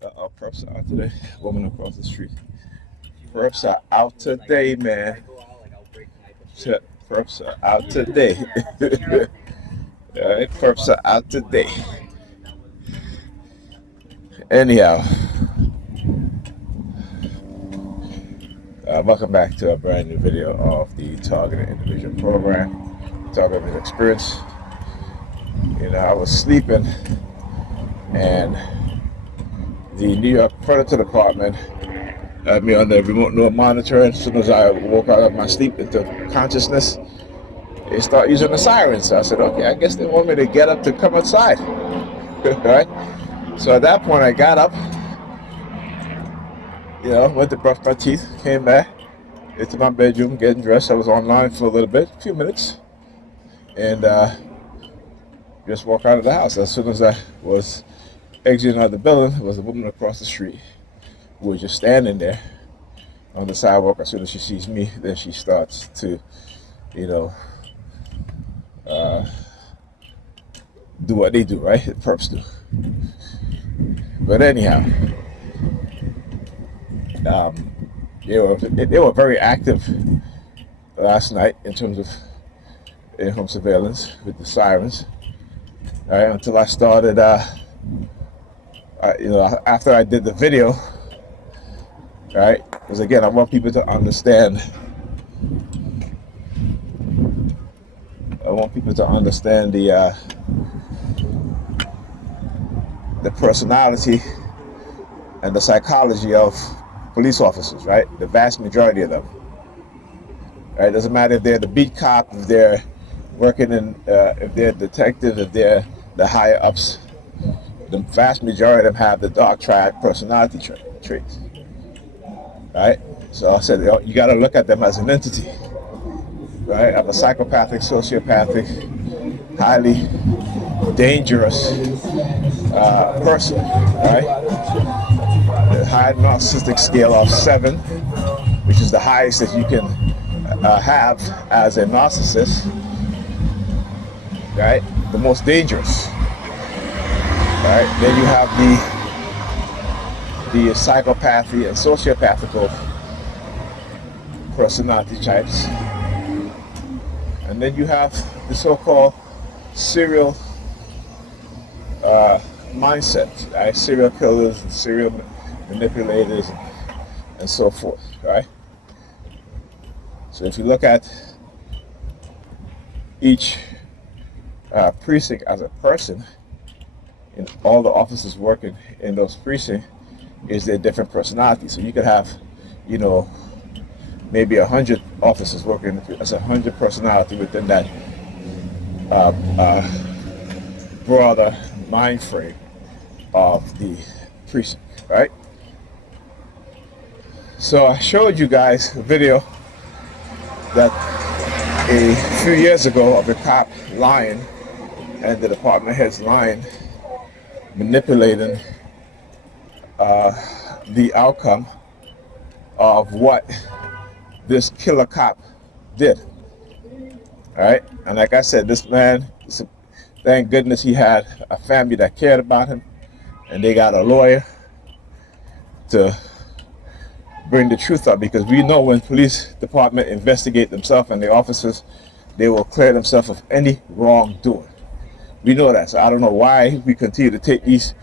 Perps are out today. Woman across the street. Perps are out today, man. Perps are out today. All right, perps are out today. Anyhow, welcome back to a brand new video of the Targeted Individual Program, Targeted Experience. I was sleeping, and the New York Predator Department had me on the remote node monitor. And as soon as I woke out of my sleep into consciousness, they start using the sirens. So I said, okay, I guess they want me to get up to come outside. Right? So at that point, I got up, went to brush my teeth, came back into my bedroom, getting dressed. I was online for a little bit, a few minutes, and just walked out of the house. As soon as I was exiting out of the building, there was a woman across the street who was just standing there on the sidewalk. As soon as she sees me, then she starts to, do what they do, right? The perps do. But anyhow, they were very active last night in terms of in-home surveillance with the sirens. All right, until I started, after I did the video, right? Because again, I want people to understand. I want people to understand the personality and the psychology of police officers, right? The vast majority of them. Right? Doesn't matter if they're the beat cop, if they're working in, if they're detectives, if they're the higher ups. The vast majority of them have the dark triad personality traits. Right? So I said you got to look at them as an entity. Right? Of a psychopathic, sociopathic, highly dangerous person. Right? The high narcissistic scale of 7, which is the highest that you can have as a narcissist. Right? The most dangerous. Right? Then you have the psychopathy and sociopathical personality types. And then you have the so-called serial mindset, right? Serial killers and serial manipulators and so forth, right? So if you look at each precinct as a person, and all the officers working in those precincts is their different personalities. So you could have, maybe 100 officers working as 100 personality within that broader mind frame of the precinct, right? So I showed you guys a video that a few years ago of a cop lying and the department head's lying, manipulating the outcome of what this killer cop did. All right, and like I said, this man, thank goodness he had a family that cared about him, and they got a lawyer to bring the truth up, because we know when police department investigate themselves and the officers, they will clear themselves of any wrongdoing. We know that. So I don't know why we continue to take these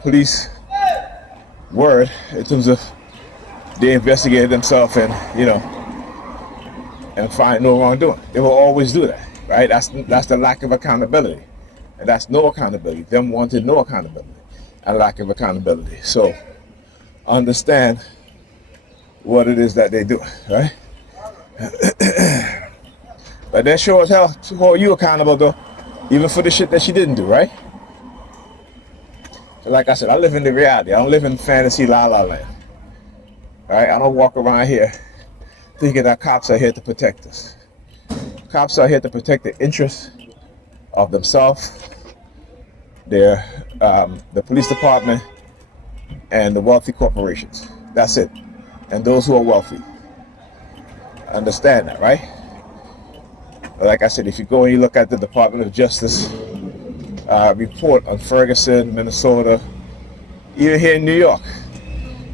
police word in terms of they investigated themselves and and find no wrongdoing. They will always do that, right? That's the lack of accountability, and that's no accountability. Them wanting no accountability and lack of accountability. So understand what it is that they do, right? But they sure as hell to hold you accountable though, even for the shit that she didn't do, right? So like I said, I live in the reality. I don't live in fantasy la la land. All right, I don't walk around here thinking that cops are here to protect us. Cops are here to protect the interests of themselves, the police department, and the wealthy corporations. That's it. And those who are wealthy. Understand that, right? Like I said, if you go and you look at the Department of Justice, report on Ferguson, Minnesota, even here in New York,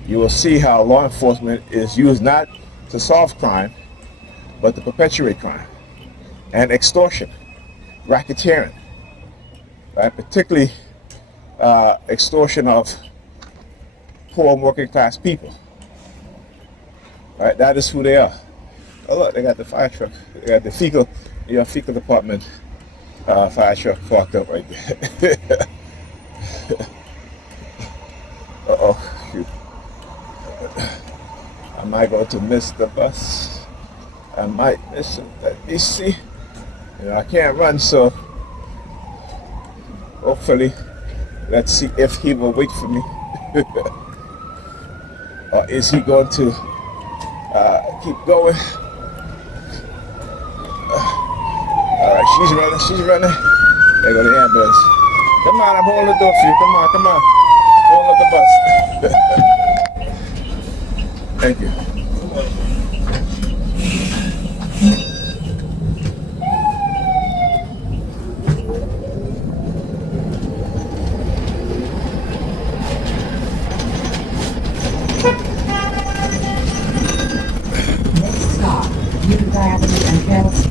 you will see how law enforcement is used not to solve crime, but to perpetuate crime and extortion, racketeering, right? Particularly extortion of poor working class people, right? That is who they are. Oh look, they got the fire truck. They got the fecal department fire truck parked up right there. Uh-oh, shoot. I might go to miss the bus. I might miss it. Let me see. I can't run, so hopefully, let's see if he will wait for me. Or is he going to keep going? Alright, she's running. There go the ambulance. Come on, I'm holding the door for you. Come on. Hold up the bus. Thank you. Next stop, New Gravity and Kelly